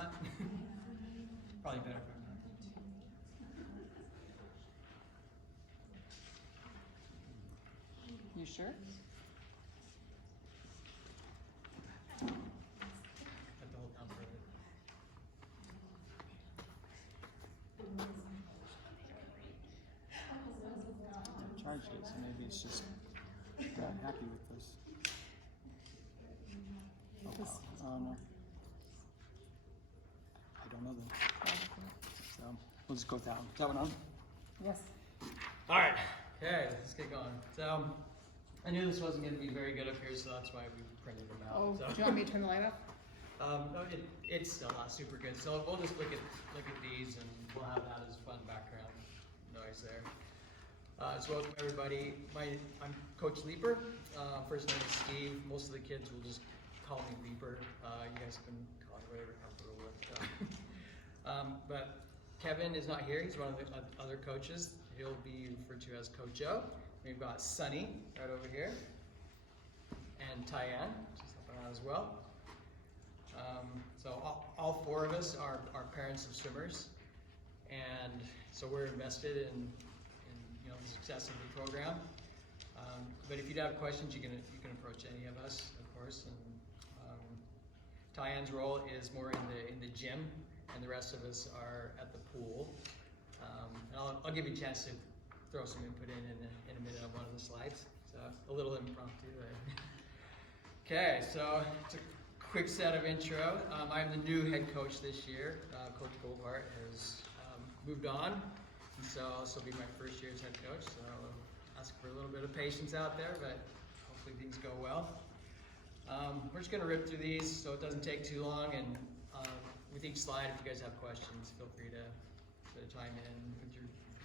that. Probably better if I'm not. You sure? Have to hold down for it. Charged it, so maybe it's just not happy with this. Oh, wow. No. I don't know then. So we'll just go with that one. Is that one on? Yes. All right. Okay, let's get going. So I knew this wasn't going to be very good up here, so that's why we printed them out. Oh, So. do you want me to turn the light off? No, it's still not super good. So we'll just look at these, and we'll have that as fun background noise there. So welcome everybody. I'm Coach Leeper. First name is Steve. Most of the kids will just call me Leeper. You guys can call me whatever you're comfortable with. But Kevin is not here. He's one of the other coaches. He'll be referred to as Coach O. We've got Sunny right over here, and Tyann, she's helping out as well. So all four of us are parents of swimmers, and so we're invested in the success of the program. But if you'd have questions, you can approach any of us, of course. And Tyann's role is more in the gym, and the rest of us are at the pool. And I'll give you a chance to throw some input in a minute on one of the slides. So a little impromptu there. Okay, so it's a quick set of intro. I'm the new head coach this year. Coach Goldhart has moved on, and so this will be my first year as head coach. So I'll ask for a little bit of patience out there, but hopefully things go well. We're just going to rip through these so it doesn't take too long, and with each slide, if you guys have questions, feel free to chime in with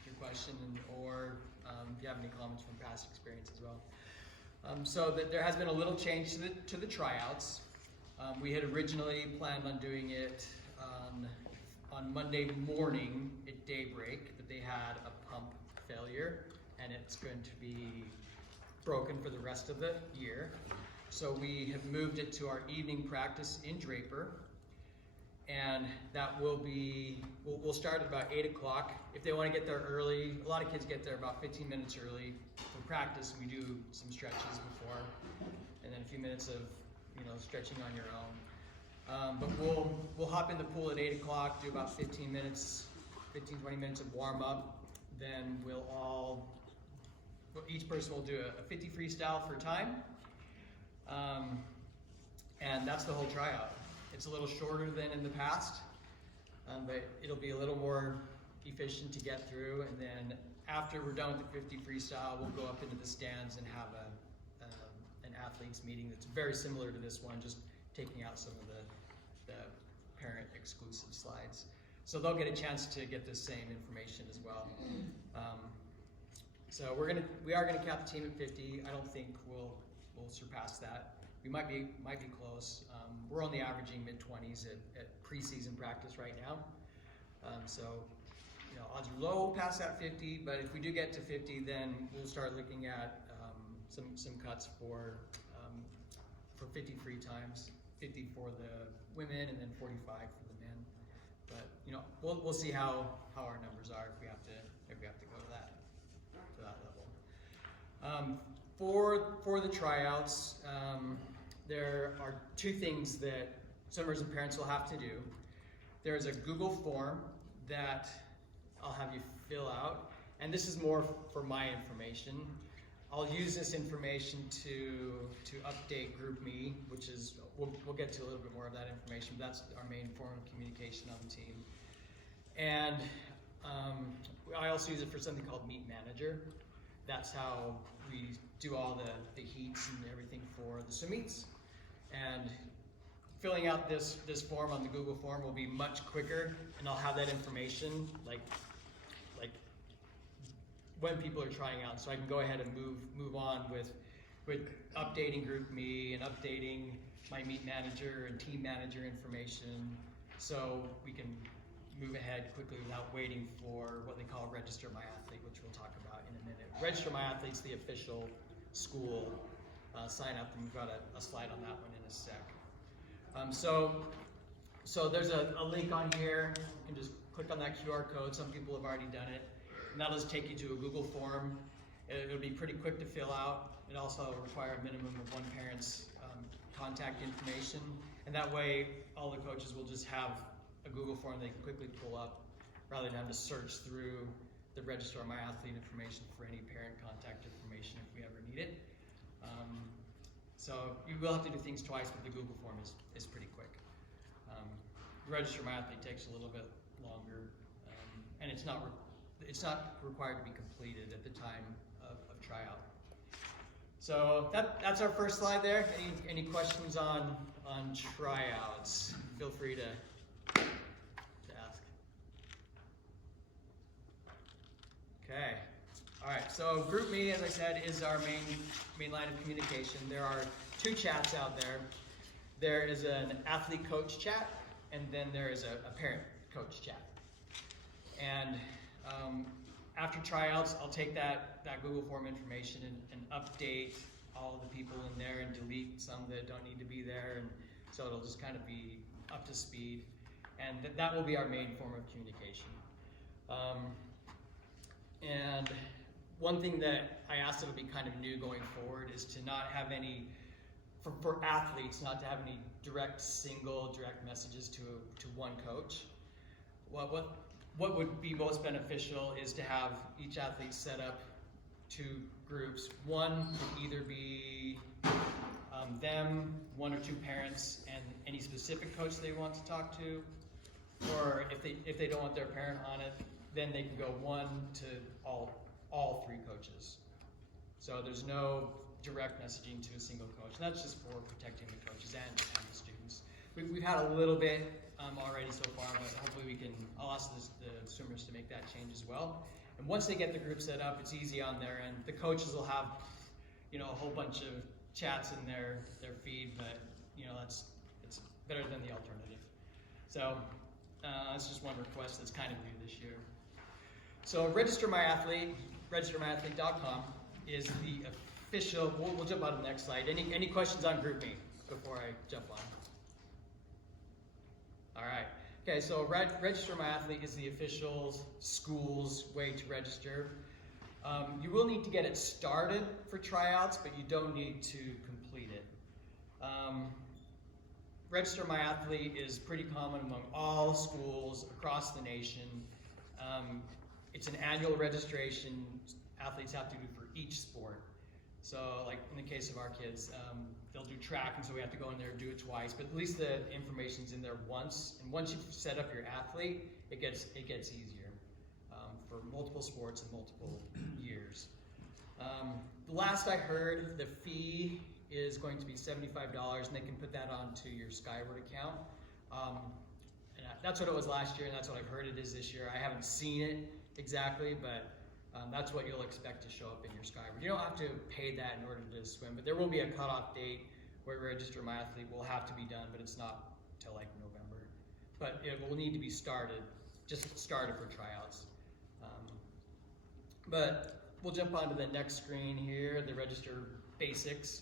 your question, or if you have any comments from past experience as well. So there has been a little change to the tryouts. We had originally planned on doing it on Monday morning at daybreak, but they had a pump failure, and it's going to be broken for the rest of the year. So we have moved it to our evening practice in Draper, and that will be, we'll start at about 8 o'clock. If they want to get there early, a lot of kids get there about 15 minutes early for practice. We do some stretches before, and then a few minutes of stretching on your own. But we'll hop in the pool at 8 o'clock, do about 15, 20 minutes of warm up. Then each person will do a 50 freestyle for time. And that's the whole tryout. It's a little shorter than in the past, but it'll be a little more efficient to get through. And then after we're done with the 50 freestyle, we'll go up into the stands and have an athletes meeting that's very similar to this one, just taking out some of the parent exclusive slides. So they'll get a chance to get the same information as well. So we are gonna cap the team at 50. I don't think we'll surpass that. We might be close. We're only averaging mid-20s at preseason practice right now. So odds are low past that 50, but if we do get to 50, then we'll start looking at some cuts for 50 free times, 50 for the women, and then 45 for the men. But we'll see how our numbers are if we have to go to that level. For the tryouts, there are two things that swimmers and parents will have to do. There's a Google form that I'll have you fill out, and this is more for my information. I'll use this information to update GroupMe, which is, we'll get to a little bit more of that information, but that's our main form of communication on the team. And I also use it for something called Meet Manager. That's how we do all the heats and everything for the swim meets. And filling out this form on the Google form will be much quicker, and I'll have that information like when people are trying out, so I can go ahead and move on with updating GroupMe and updating my Meet Manager and Team Manager information, so we can move ahead quickly without waiting for what they call Register My Athlete, which we'll talk about in a minute. Register My Athlete's the official school sign up, and we've got a slide on that one in a sec. So So there's a link on here. You can just click on that QR code. Some people have already done it. And that'll just take you to a Google form. It'll be pretty quick to fill out. It also will require a minimum of one parent's contact information. And that way, all the coaches will just have a Google form they can quickly pull up rather than have to search through the Register My Athlete information for any parent contact information if we ever need it. So you will have to do things twice, but the Google form is pretty quick. Register My Athlete takes a little bit longer, and it's not required to be completed at the time of tryout. So that's our first slide there. Any questions on tryouts? Feel free to ask. Okay. All right. So GroupMe, as I said, is our main line of communication. There are 2 chats out there. There is an athlete coach chat, and then there is a parent coach chat. And after tryouts, I'll take that Google form information and update all the people in there and delete some that don't need to be there, and so it'll just kind of be up to speed. And that will be our main form of communication. And one thing that I asked that'll be kind of new going forward is to not have any, for athletes, not to have any direct messages to one coach. What would be most beneficial is to have each athlete set up 2 groups. One would either be them, 1 or 2 parents, and any specific coach they want to talk to, or if they don't want their parent on it, then they can go 1 to all 3 coaches. So there's no direct messaging to a single coach. And that's just for protecting the coaches and the students. We've had a little bit already so far, but hopefully I'll ask the swimmers to make that change as well. And once they get the group set up, it's easy on their end. The coaches will have, a whole bunch of chats in their feed, but it's better than the alternative. So that's just one request that's kind of new this year. So Register My Athlete, registermyathlete.com is the official. We'll jump on to the next slide. Any questions on GroupMe before I jump on? All right. Okay, so Register My Athlete is the official school's way to register. You will need to get it started for tryouts, but you don't need to complete it. Register My Athlete is pretty common among all schools across the nation. It's an annual registration athletes have to do for each sport. So like in the case of our kids, they'll do track, and so we have to go in there and do it twice, but at least the information's in there once. And once you've set up your athlete, it gets easier for multiple sports and multiple years. The last I heard, the fee is going to be $75, and they can put that onto your Skyward account. And that's what it was last year, and that's what I've heard it is this year. I haven't seen it exactly, but that's what you'll expect to show up in your Skyward. You don't have to pay that in order to swim, but there will be a cutoff date where Register My Athlete will have to be done, but it's not till like November. But it will need to be started, just started for tryouts. But we'll jump on to the next screen here, the Register basics.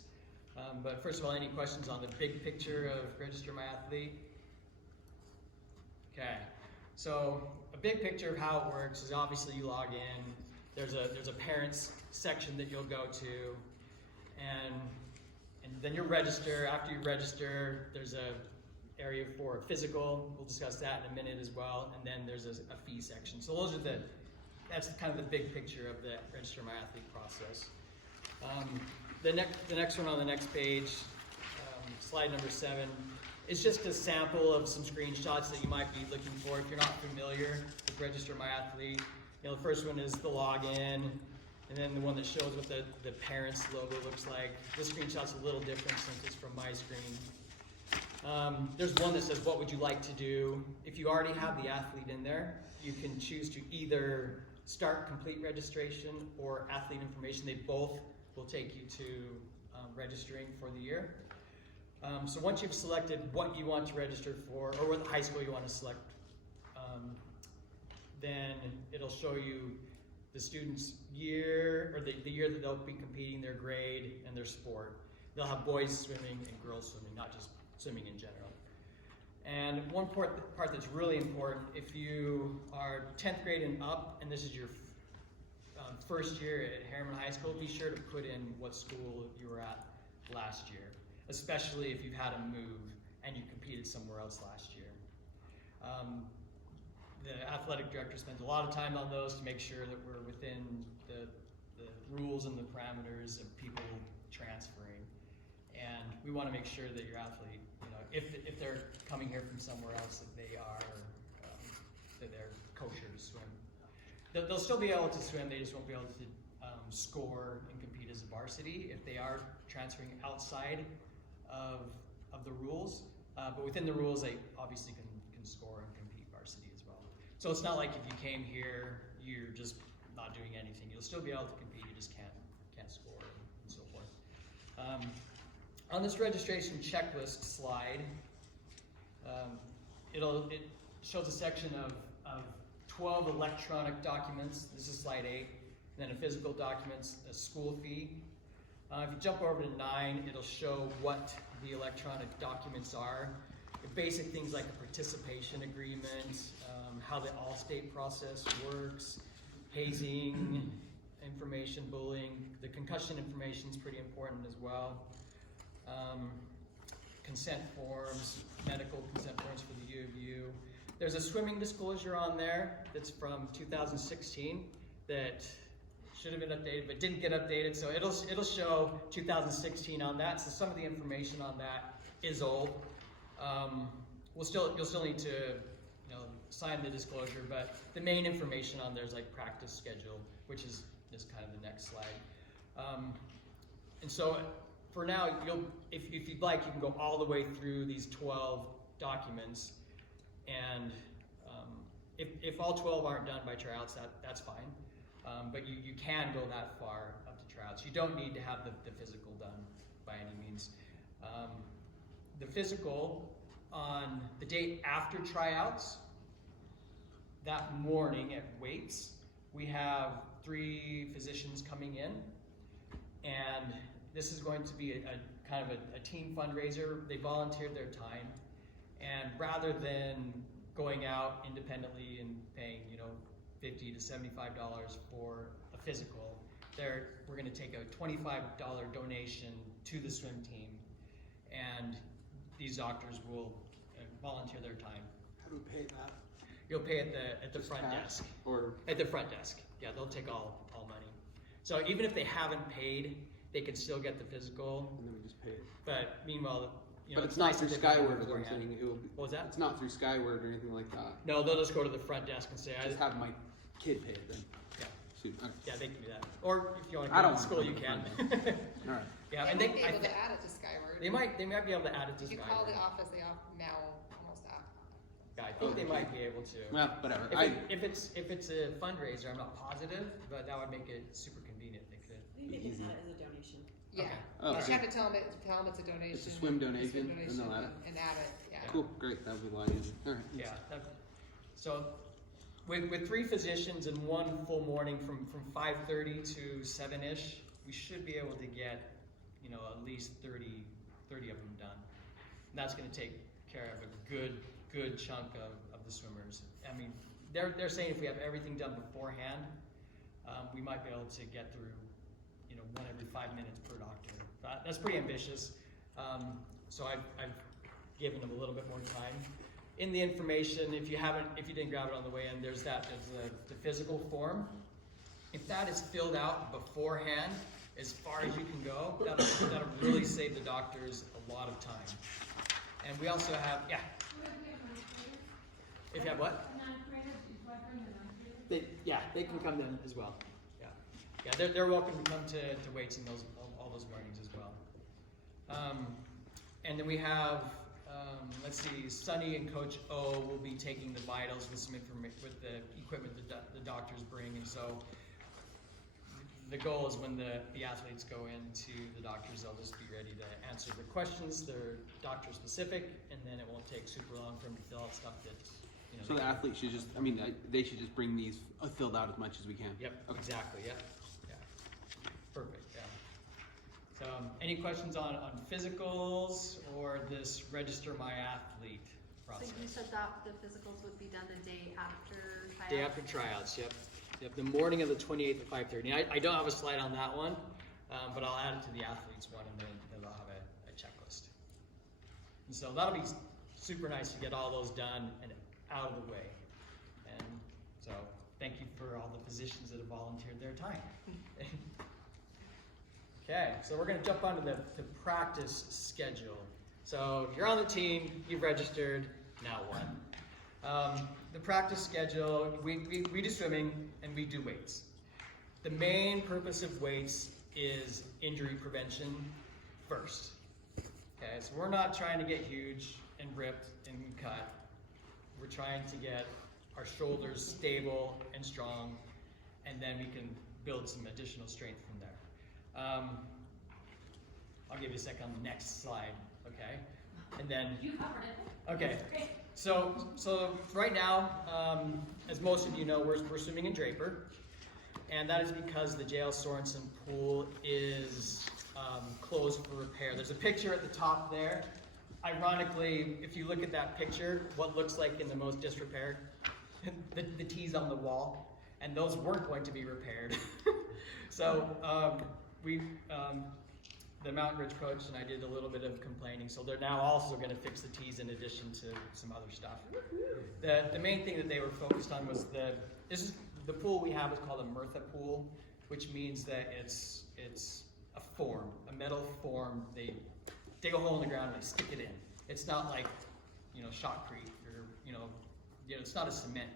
But first of all, any questions on the big picture of Register My Athlete? Okay, so a big picture of how it works is obviously you log in. There's a parents section that you'll go to, and then you register. After you register, there's a area for physical. We'll discuss that in a minute as well. And then there's a fee section. So that's kind of the big picture of the Register My Athlete process. The next one on the next page, slide number 7, is just a sample of some screenshots that you might be looking for if you're not familiar with Register My Athlete. The first one is the login, and then the one that shows what the parents logo looks like. This screenshot's a little different since it's from my screen. There's one that says, what would you like to do? If you already have the athlete in there, you can choose to either start complete registration or athlete information. They both will take you to registering for the year. So once you've selected what you want to register for, or what high school you want to select, then it'll show you the student's year, or the year that they'll be competing, their grade, and their sport. They'll have boys swimming and girls swimming, not just swimming in general. And one part that's really important, if you are 10th grade and up, and this is your first year at Herriman High School, be sure to put in what school you were at last year, especially if you've had a move and you competed somewhere else last year. The athletic director spends a lot of time on those to make sure that we're within the rules and the parameters of people transferring. And we want to make sure that your athlete, if they're coming here from somewhere else, that they are, that they're kosher to swim. They'll still be able to swim, they just won't be able to score and compete as a varsity if they are transferring outside of the rules. But within the rules, they obviously can score and compete varsity as well. So it's not like if you came here, you're just not doing anything. You'll still be able to compete, you just can't score and so forth. On this registration checklist slide, it shows a section of 12 electronic documents. This is slide 8. Then a physical documents, a school fee. If you jump over to 9, it'll show what the electronic documents are. Basic things like a participation agreement, how the all-state process works, hazing information, bullying. The concussion information is pretty important as well. Consent forms, medical consent forms for the U of U. There's a swimming disclosure on there that's from 2016 that should have been updated but didn't get updated, so it'll show 2016 on that. So some of the information on that is old. You'll still need to sign the disclosure, but the main information on there is like practice schedule, which is kind of the next slide. And so for now, if you'd like, you can go all the way through these 12 documents, and if all 12 aren't done by tryouts, that's fine. But you can go that far up to tryouts. You don't need to have the physical done by any means. The physical on the date after tryouts, that morning at weights, we have 3 physicians coming in, and this is going to be a kind of a team fundraiser. They volunteered their time, and rather than going out independently and paying $50 to $75 for a physical, we're going to take a $25 donation to the swim team, and these doctors will volunteer their time. How do we pay that? You'll pay at the front desk. Or at the front desk. Yeah, they'll take all money. So even if they haven't paid, they can still get the physical. And then we just pay it. But meanwhile, but it's not through Skyward, as I'm saying. What was that? It's not through Skyward or anything like that. No, they'll just go to the front desk and say, Just have my kid pay it then. Yeah. Shoot. Okay. Yeah, they can do that. Or if you want to I go don't to school, you can. All right. Yeah, They and might be able to add it to Skyward. They might be able to add it to If you Skyward. call the office, they now almost add. Yeah, I think they might be able to. Well, whatever. If it's a fundraiser, I'm not positive, but that would make it super convenient. They could. I think they can add it as a donation. Yeah. Okay. Oh, You just okay. have to tell them it's a donation. It's a swim donation, and they'll add it. And add it, yeah. Cool. Great. That would be a lot easier. All right. Yeah. So with 3 physicians and 1 full morning from 5:30 to 7-ish, we should be able to get at least 30 of them done. And that's going to take care of a good chunk of the swimmers. I mean, they're saying if we have everything done beforehand, we might be able to get through 1 every 5 minutes per doctor. But that's pretty ambitious. So I've given them a little bit more time. In the information, if you didn't grab it on the way in, there's the physical form. If that is filled out beforehand, as far as you can go, that'll really save the doctors a lot of time. And we also have, if you have what? They can come in as well. Yeah, they're welcome to come to weights in all those mornings as well. And then we have, let's see, Sunny and Coach O will be taking the vitals with some information, with the equipment the doctors bring, and so the goal is when the athletes go into the doctors, they'll just be ready to answer the questions. They're doctor specific, and then it won't take super long for them to fill out stuff that So the athlete should just, they should just bring these filled out as much as we can. Yep, Okay. exactly, yeah. Perfect, yeah. So any questions on physicals or this register my athlete? process. So you said that the physicals would be done the day after tryouts? Day after tryouts, yep. Yep, the morning of the 28th at 5:30. I don't have a slide on that one, but I'll add it to the athletes one, and then they'll have a checklist. And so that'll be super nice to get all those done and out of the way. And so thank you for all the physicians that have volunteered their time. Okay, so we're going to jump onto the practice schedule. So you're on the team, you've registered, now what? The practice schedule, we do swimming and we do weights. The main purpose of weights is injury prevention first. Okay, so we're not trying to get huge and ripped and cut. We're trying to get our shoulders stable and strong, and then we can build some additional strength from there. I'll give you a second on the next slide, okay? And then You covered it. okay. Great. So right now, as most of you know, we're swimming in Draper, and that is because the J.L. Sorensen pool is closed for repair. There's a picture at the top there. Ironically, if you look at that picture, what looks like in the most disrepair, the tees on the wall, and those weren't going to be repaired. So the Mountain Ridge coach and I did a little bit of complaining, so they're now also going to fix the tees in addition to some other stuff. The main thing that they were focused on was the pool we have is called a Murtha pool, which means that it's a form, a metal form. They dig a hole in the ground and they stick it in. It's not like, shotcrete or it's not a cement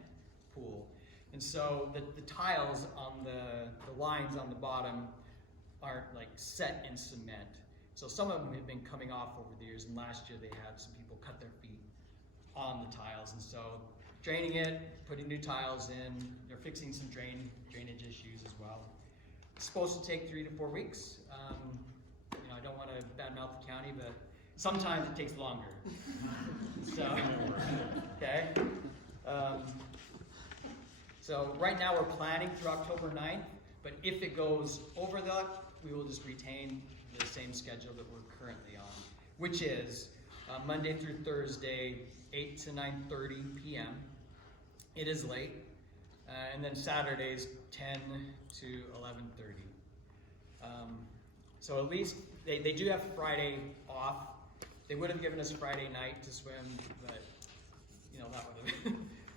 pool. And so the tiles on the lines on the bottom aren't like set in cement. So some of them have been coming off over the years, and last year they had some people cut their feet on the tiles. And so draining it, putting new tiles in, they're fixing some drainage issues as well. It's supposed to take 3 to 4 weeks. I don't want to badmouth the county, but sometimes it takes longer. So, okay. So right now we're planning through October 9th, but if it goes over that, we will just retain the same schedule that we're currently on, which is Monday through Thursday, 8 to 9:30 p.m. It is late, and then Saturdays, 10 to 11:30. So at least they do have Friday off. They would have given us Friday night to swim, but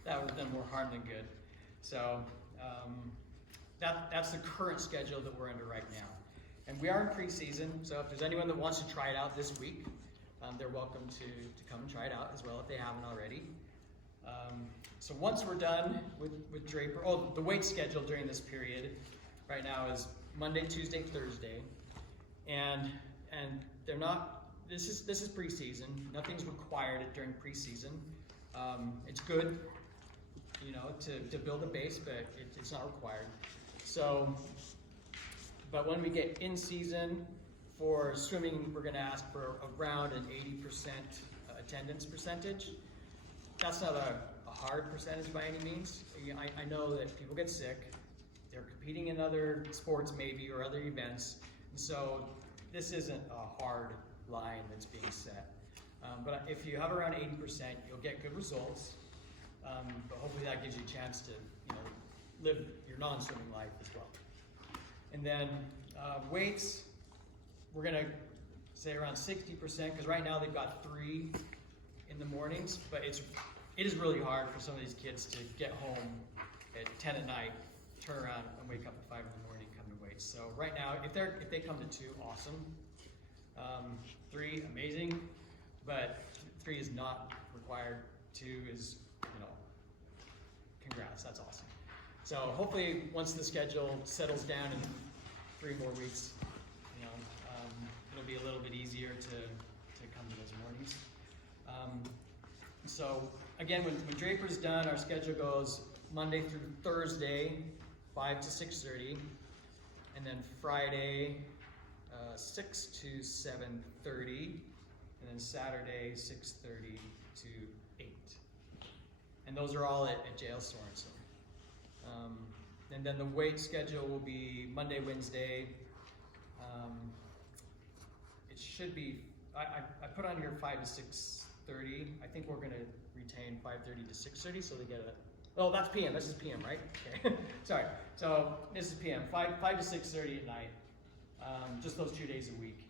that would have done more harm than good. So that's the current schedule that we're under right now. And we are in preseason, so if there's anyone that wants to try it out this week, they're welcome to come and try it out as well if they haven't already. So once we're done with Draper, the weight schedule during this period right now is Monday, Tuesday, Thursday, and they're not. This is preseason. Nothing's required during preseason. It's good, to build a base, but it's not required. So, but when we get in season for swimming, we're going to ask for around an 80% attendance percentage. That's not a hard percentage by any means. I know that people get sick. They're competing in other sports maybe or other events. And so this isn't a hard line that's being set. But if you have around 80%, you'll get good results. But hopefully that gives you a chance to, live your non-swimming life as well. And then weights, we're gonna say around 60%, because right now they've got 3 in the mornings, but it is really hard for some of these kids to get home at 10 at night, turn around and wake up at 5 in the morning, come to weights. So right now, if they come to 2, awesome. 3, amazing, but 3 is not required. 2 is, congrats, that's awesome. So hopefully once the schedule settles down in 3 more weeks, it'll be a little bit easier to come to those mornings. So again, when Draper's done, our schedule goes Monday through Thursday, 5 to 6:30, and then Friday, 6 to 7:30, and then Saturday, 6:30 to 8. And those are all at J.L. Sorensen. And then the weight schedule will be Monday, Wednesday. It should be, I put on here 5 to 6:30 5:30. I think we're gonna retain 5:30 to 6:30, so they get a, oh, that's PM, this is PM, right? Okay, sorry. So this is PM, 5 to 6:30 at night, just those 2 days a week.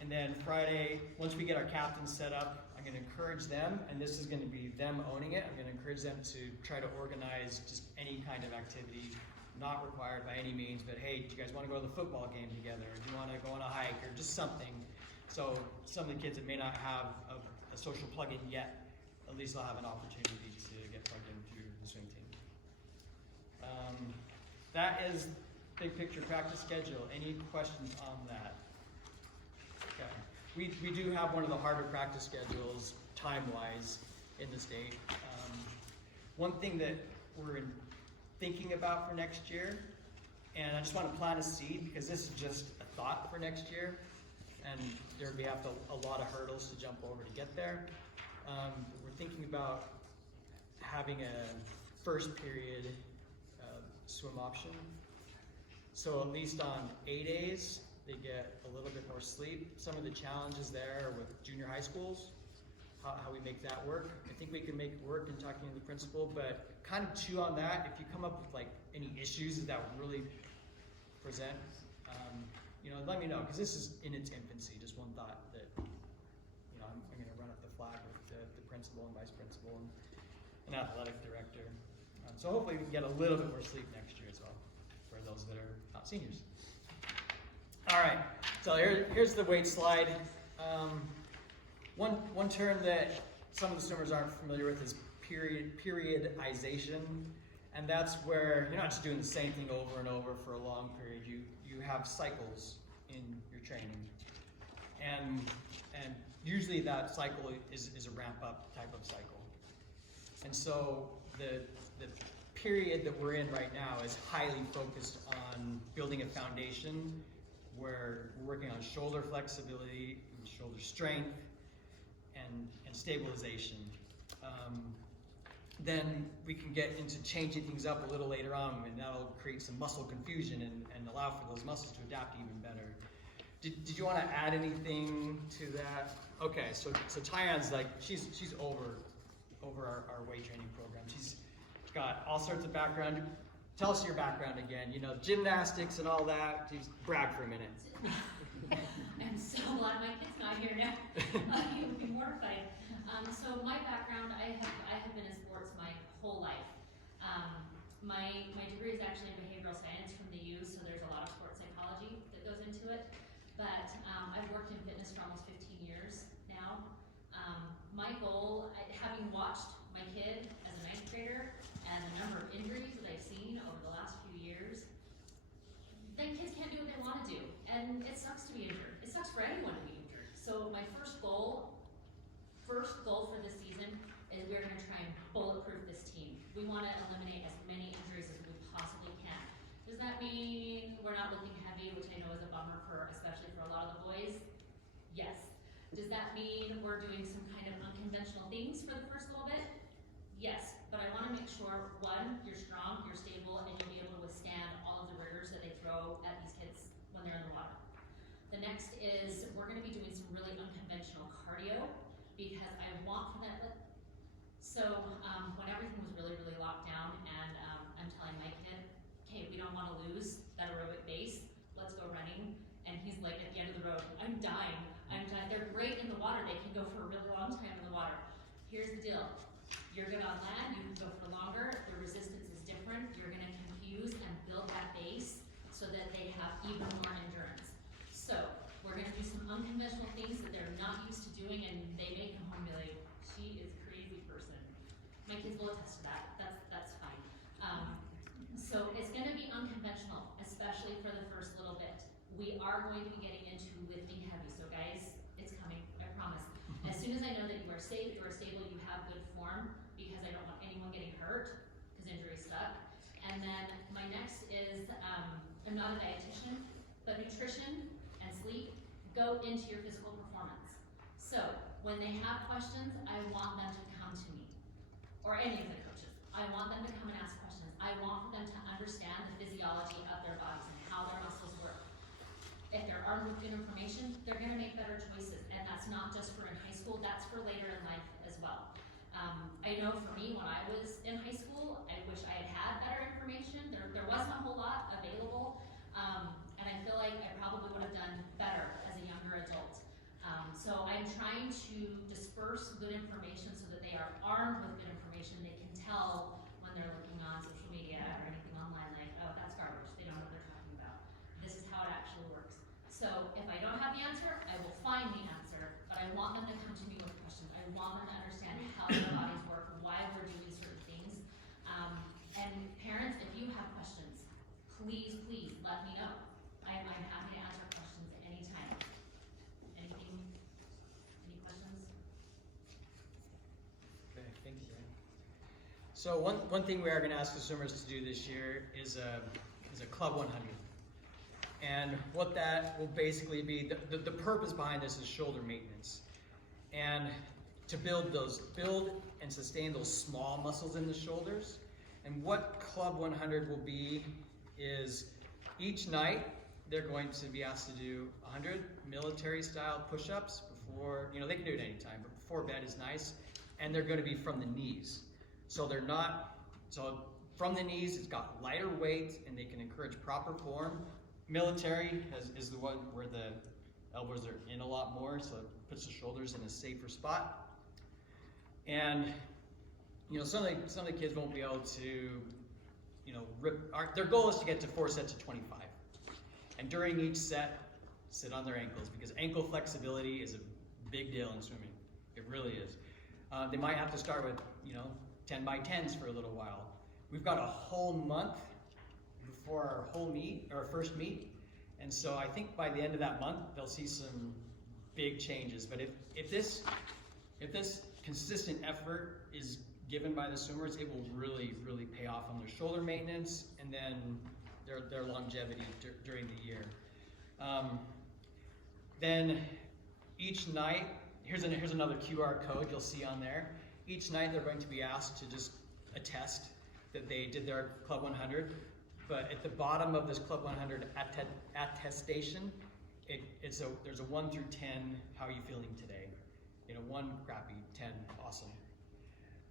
And then Friday, once we get our captains set up, I'm gonna encourage them, and this is gonna be them owning it, I'm gonna encourage them to try to organize just any kind of activity, not required by any means, but hey, do you guys wanna go to the football game together? Do you wanna go on a hike, or just something? So some of the kids that may not have a social plug-in yet, at least they'll have an opportunity to get plugged into the swim team. That is big picture practice schedule. Any questions on that? Okay. We do have one of the harder practice schedules time-wise in the state. One thing that we're thinking about for next year, and I just want to plant a seed because this is just a thought for next year, and there will be a lot of hurdles to jump over to get there. We're thinking about having a first period swim option. So at least on A days, they get a little bit more sleep. Some of the challenges there with junior high schools, how we make that work. I think we can make it work in talking to the principal, but kind of chew on that. If you come up with like any issues that would really present, let me know, because this is in its infancy. Just one thought that, I'm going to run up the flag with the principal and vice principal and athletic director. So hopefully we can get a little bit more sleep next year as well for those that are not seniors. All right, so here's the weight slide. One term that some of the swimmers aren't familiar with is periodization, and that's where you're not just doing the same thing over and over for a long period. You have cycles in your training, and usually that cycle is a ramp up type of cycle. And so the period that we're in right now is highly focused on building a foundation where we're working on shoulder flexibility, shoulder strength, and stabilization. Then we can get into changing things up a little later on, and that'll create some muscle confusion and allow for those muscles to adapt even better. Did you want to add anything to that? Okay, so Tyan's like, she's over our weight training program. She's got all sorts of background. Tell us your background again. Gymnastics and all that. Just brag for a minute. I'm so glad my kid's not here now. He would be mortified. So my background, I have been in sports my whole life. My degree is actually in behavioral science from the U, so there's a lot of sports psychology that goes into it. But I've worked in fitness for almost 15 years now. My goal, having watched my kid as a ninth grader and the number of injuries that I've seen over the last few years, then kids can't do what they want to do, and it sucks to be injured. It sucks for anyone to be injured. So my first goal for this season is we're going to try and bulletproof this team. We want to eliminate as many injuries as we possibly can. Does that mean we're not lifting heavy, which I know is a bummer especially for a lot of the boys? Yes. Does that mean we're doing some kind of unconventional things for the first little bit? Yes. But I want to make sure, one, you're strong, you're stable, and you'll be able to withstand all of the rigors that they throw at these kids when they're in the water. The next is we're going to be doing some really unconventional cardio, because I want for that. So when everything was really, really locked down, and I'm telling my kid, okay, we don't want to lose that aerobic base, let's go running. And he's like at the end of the road, I'm dying. They're great in the water, they can go for a really long time in the water. Here's the deal, you're good on land, you can go for longer, the resistance is different, you're going to confuse and build that base so that they have even more endurance. So we're going to do some unconventional things that they're not used to doing, and they may come home and be like, she is a crazy person. My kids will attest to that. That's fine. So it's going to be unconventional, especially for the first little bit. We are going to be getting into lifting heavy. So guys, it's coming, I promise. As soon as I know that you are safe, you are stable, you have good form, because I don't want anyone getting hurt, because injuries suck. And then my next is, I'm not a dietitian, but nutrition and sleep go into your physical performance. So when they have questions, I want them to come to me, or any of the coaches. I want them to come and ask questions. I want for them to understand the physiology of their bodies and how their muscles work. If they're armed with good information, they're going to make better choices, and that's that's not just for in high school, that's for later in life as well. I know for me, when I was in high school, I wish I had had better information. There wasn't a whole lot available, and I feel like I probably would have done better as a younger adult. So I'm trying to disperse good information so that they are armed with good information. They can tell when they're looking on social media or anything online, like, oh, that's garbage. They don't know what they're talking about. This is how it actually works. So if I don't have the answer, I will find the answer, but I want them to come to me with questions. I want them to understand how their bodies work, why we're doing certain things. And parents, if you have questions, please let me know. I'm happy to answer questions at any time. Any questions? Okay, thank you, Dan. So one thing we are going to ask the swimmers to do this year is a Club 100. And what that will basically be, the purpose behind this is shoulder maintenance. And to build and sustain those small muscles in the shoulders. And what Club 100 will be is each night they're going to be asked to do 100 military style push-ups before, they can do it anytime, but before bed is nice. And they're going to be from the knees. So from the knees, it's got lighter weight and they can encourage proper form. Military is the one where the elbows are in a lot more, so it puts the shoulders in a safer spot. And some of the kids won't be able to, their goal is to get to 4 sets of 25. And during each set, sit on their ankles, because ankle flexibility is a big deal in swimming. It really is. They might have to start with 10 by 10s for a little while. We've got a whole month before our first meet, and so I think by the end of that month they'll see some big changes. But if this consistent effort is given by the swimmers, it will really pay off on their shoulder maintenance and then their longevity during the year. Then each night, here's another QR code you'll see on there. Each night they're going to be asked to just attest that they did their Club 100. But at the bottom of this Club 100 attestation, there's a 1 through 10, how are you feeling today? 1 crappy, 10 awesome.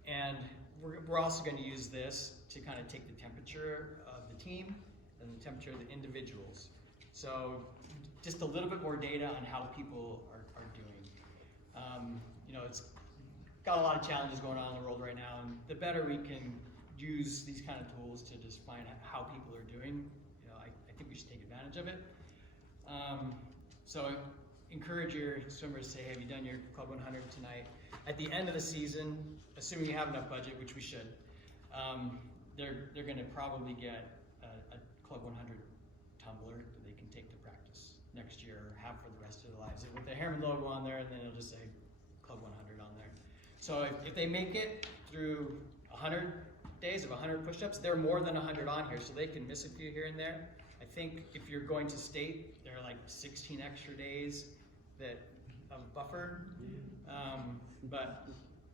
And we're also going to use this to kind of take the temperature of the team and the temperature of the individuals. So just a little bit more data on how people are doing. It's got a lot of challenges going on in the world right now, and the better we can use these kind of tools to just find out how people are doing, I think we should take advantage of it. So encourage your swimmers to say, have you done your Club 100 tonight? At the end of the season, assuming you have enough budget, which we should, they're going to probably get a Club 100 tumbler that they can take to practice next year or have for the rest of their lives. With the Herriman logo on there, and then it'll just say Club 100 on there. So if they make it through 100 days of 100 push-ups, there are more than 100 on here, so they can miss a few here and there. I think if you're going to state, there are like 16 extra days of buffer. But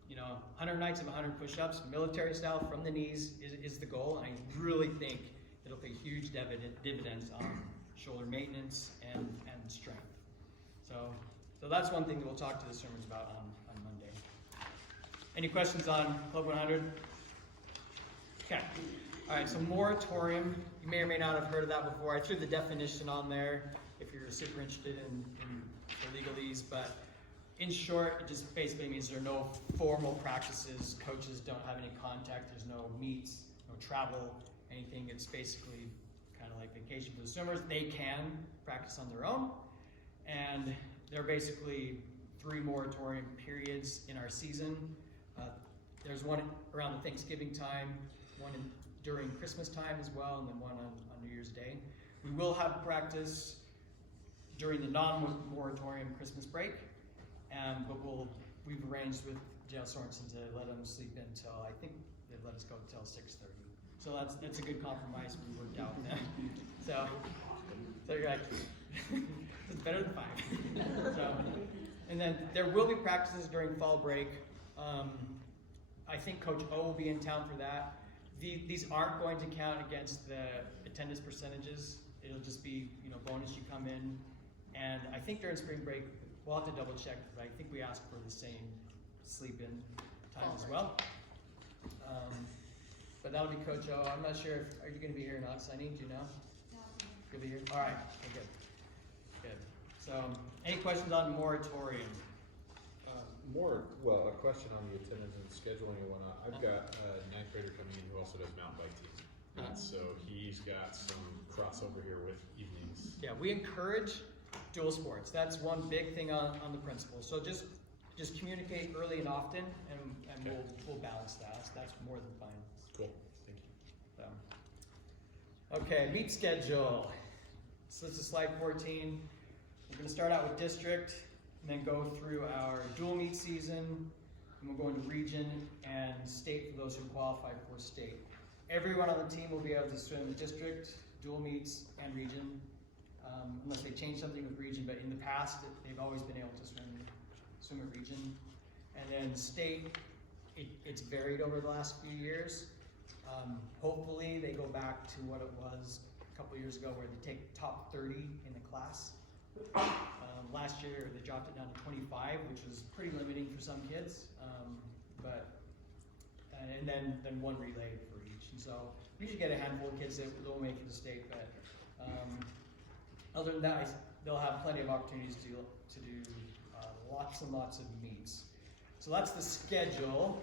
100 nights of 100 push-ups, military style from the knees is the goal, and I really think it'll pay huge dividends on shoulder maintenance and strength. So that's one thing that we'll talk to the swimmers about on Monday. Any questions on Club 100? Okay. All right, so moratorium, you may or may not have heard of that before. I threw the definition on there if you're super interested in the legalese, but in short, it just basically means there are no formal practices, coaches don't have any contact, there's no meets, no travel, anything. It's basically kind of like vacation for the swimmers. They can practice on their own, and there are basically 3 moratorium periods in our season. There's one around the Thanksgiving time, one during Christmas time as well, and then one on New Year's Day. We will have practice during the non-moratorium Christmas break, but we've arranged with J.L. Sorensen to let them sleep until, I think they let us go until 6:30. So that's a good compromise we worked out with them. So you're like, it's better than 5. And then there will be practices during fall break. I think Coach O will be in town for that. These aren't going to count against the attendance percentages. It'll just be, bonus you come in. And I think during spring break, we'll have to double check, but I think we asked for the same sleep-in time as well. But that'll be Coach O. I'm not sure are you gonna be here or not, Sunny, do you know? You'll be here? All right, okay, good. Good. So, any questions on moratorium? A question on the attendance and scheduling and whatnot. I've got a ninth grader coming in who also does mountain bike team. And so he's got some crossover here with evenings. Yeah, we encourage dual sports. That's one big thing on the principal. So just communicate early and often, and Okay. we'll balance that. That's more than fine. Cool, thank you. Okay, meet schedule. So this is slide 14. We're gonna start out with district, and then go through our dual meet season, and we'll go into region and state for those who qualify for state. Everyone on the team will be able to swim district, dual meets, and region, unless they change something with region, but in the past, they've always been able to swim at region. And then state, it's varied over the last few years. Hopefully they go back to what it was a couple years ago where they take top 30 in the class. Last year they dropped it down to 25, which was pretty limiting for some kids. And then one relay for each. And so you usually get a handful of kids that will make it to state, but other than that, they'll have plenty of opportunities to do lots and lots of meets. So that's the schedule.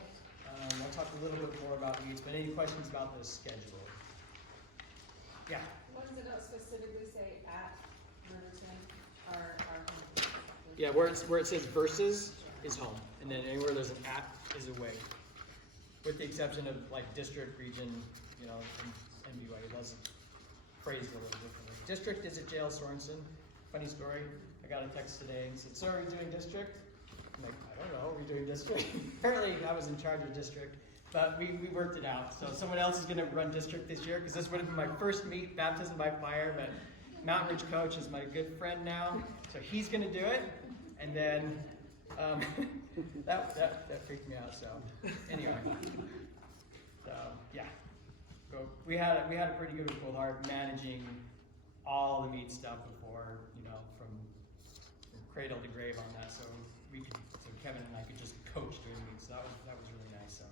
I'll talk a little bit more about meets, but any questions about the schedule? Yeah. What does it not specifically say at Riverton or home? Yeah, where it says versus is home, and then anywhere there's an at is away. With the exception of like district, region, and BYU, it does phrase it a little differently. District is at JL Sorensen. Funny story, I got a text today and said, "So are you doing district?" I'm like, "I don't know, we're doing district." Apparently I was in charge of district, but we worked it out. So someone else is gonna run district this year, because this would have been my first meet, baptism by fire, but Mountain Ridge coach is my good friend now, so he's gonna do it. And then, that freaked me out, so, anyway. So, yeah. We had a pretty good with Hart managing all the meat stuff before, from cradle to grave on that, so Kevin and I could just coach during the meets, so that was really nice, so.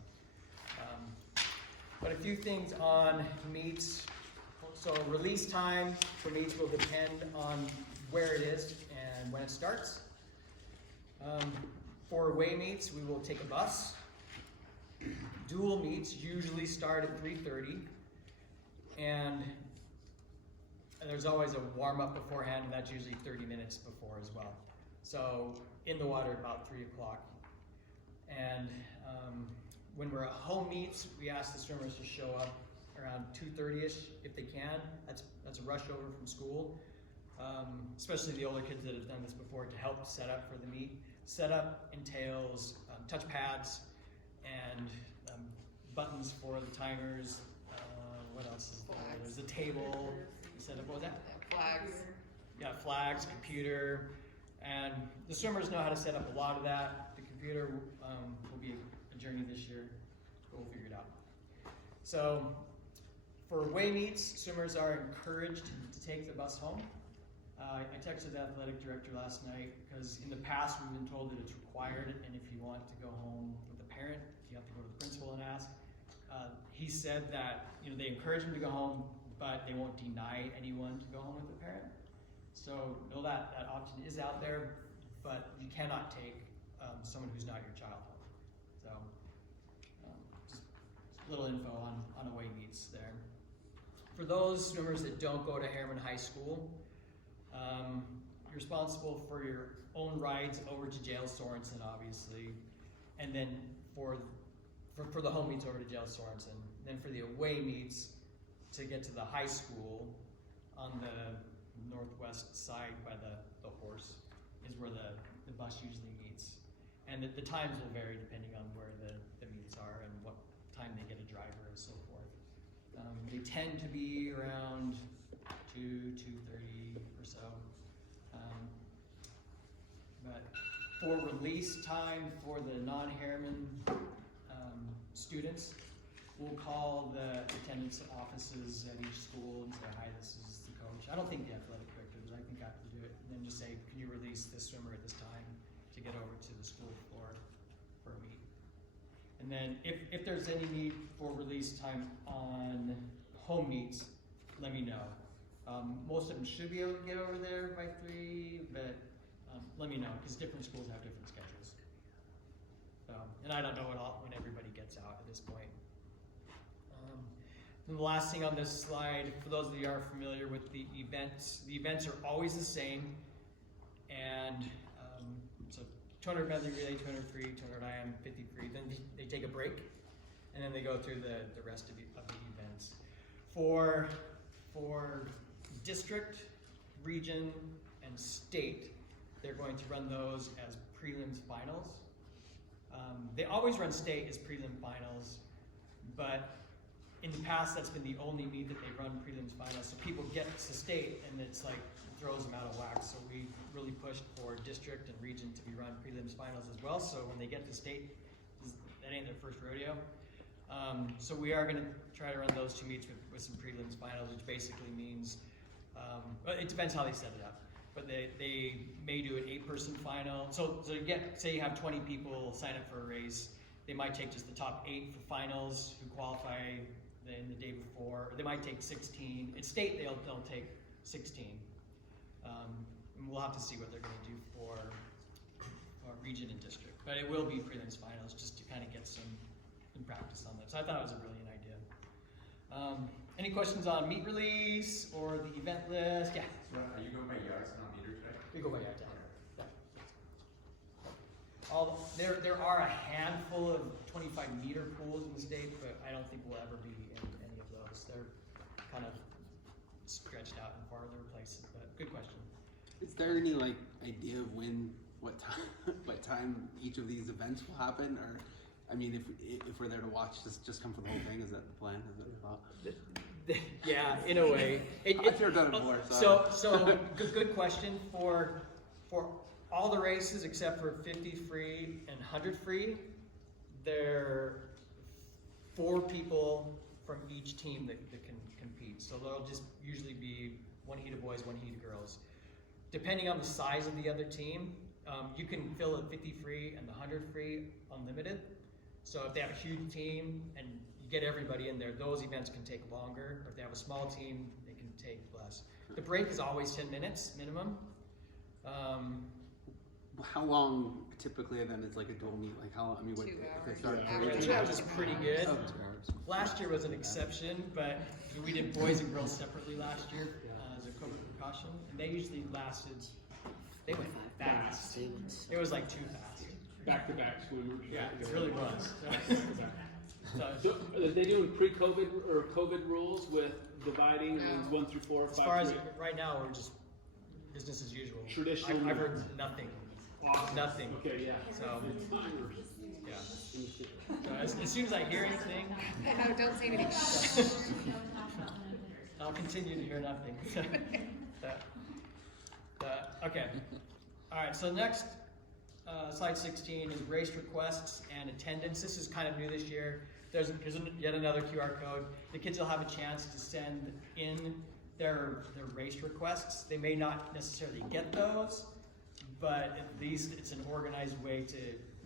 But a few things on meets. So release time for meets will depend on where it is and when it starts. For away meets, we will take a bus. Dual meets usually start at 3:30, and there's always a warm-up beforehand, and that's usually 30 minutes before as well. So in the water about 3 o'clock. And when we're at home meets, we ask the swimmers to show up around 2:30ish if they can. That's a rush over from school, especially the older kids that have done this before, to help set up for the meet. Setup entails touch pads and buttons for the timers. What else is there? Flags. There's a table. Set up. What was that? Flags. Yeah, flags, computer, and the swimmers know how to set up a lot of that. The computer will be a journey this year. We'll figure it out. So for away meets, swimmers are encouraged to take the bus home. I texted the athletic director last night because in the past we've been told that it's required, and if you want to go home with a parent, you have to go to the principal and ask. He said that they encourage them to go home, but they won't deny anyone to go home with a parent. So know that option is out there, but you cannot take someone who's not your child home. So just a little info on away meets there. For those swimmers that don't go to Herriman High School, you're responsible for your own rides over to JL Sorensen, obviously, and then for the home meets over to JL Sorensen. Then for the away meets, to get to the high school on the northwest side by the horse is where the bus usually meets. And the times will vary depending on where the meets are and what time they get a driver and so forth. They tend to be around 2:30 or so. But for release time for the non-Herriman students, we'll call the attendance offices at each school and say, "Hi, this is the coach. I don't think the athletic director does. I think I have to do it. And then just say, can you release this swimmer at this time to get over to the school floor for a meet? And then if there's any need for release time on home meets, let me know. Most of them should be able to get over there by 3, but let me know, because different schools have different schedules. So, and I don't know when everybody gets out at this point. And the last thing on this slide, for those of you who are familiar with the events are always the same. And so 200 medley relay, 200 free, 200 IM, 50 free. Then they take a break, and then they go through the rest of the events. For district, region, and state, they're going to run those as prelims finals. They always run state as prelim finals, but in the past that's been the only meet that they run prelims finals. So people get to state and it's like it throws them out of whack. So we really pushed for district and region to be run prelims finals as well. So when they get to state, that ain't their first rodeo. So we are going to try to run those 2 meets with some prelims finals, which basically means, it depends how they set it up. But they may do an 8-person final. So you get, say you have 20 people sign up for a race, they might take just the top 8 for finals who qualify in the day before. Or they might take 16. In state, they'll take 16. And we'll have to see what they're going to do for region and district. But it will be prelims finals just to kind of get some practice on that. So I thought it was a brilliant idea. Any questions on meet release or the event list? Yeah. So are you going by yards, not meters, right? We go by yards. Yeah. There are a handful of 25-meter pools in the state, but I don't think we'll ever be in any of those. They're kind of stretched out in farther places, but good question. Is there any like idea of what time each of these events will happen, or I mean, if we're there to watch, just come for the whole thing? Is that the plan? Is that the thought? Yeah, in a way. I've never done it before. So good question. For all the races except for 50 free and 100 free, there are 4 people from each team that can compete. So there'll just usually be 1 heat of boys, 1 heat of girls. Depending on the size of the other team, you can fill a 50 free and the 100 free unlimited. So if they have a huge team and you get everybody in there, those events can take longer. Or if they have a small team, they can take less. The break is always 10 minutes minimum. How long typically then is like a dual meet? Like how long? I mean, what, 2 if they hours. start Average 2 hours is pretty good. 2 hours. Last year was an exception, but we did boys and girls separately last year as a COVID precaution. And they usually lasted, they went fast. It was like too fast. Back-to-back swimmers. Yeah, it really was. So are they doing pre-COVID or COVID rules with dividing No. 1 through 4, 5, As far as 3? right now, we're just business as usual. Traditional. I've heard nothing. Awesome. Nothing. Okay, yeah. So, Timers. yeah. So as soon as I hear anything, No, don't say anything. I'll continue to hear nothing. Okay. All right. So next, slide 16 is race requests and attendance. This is kind of new this year. Here's yet another QR code. The kids will have a chance to send in their race requests. They may not necessarily get those, but at least it's an organized way to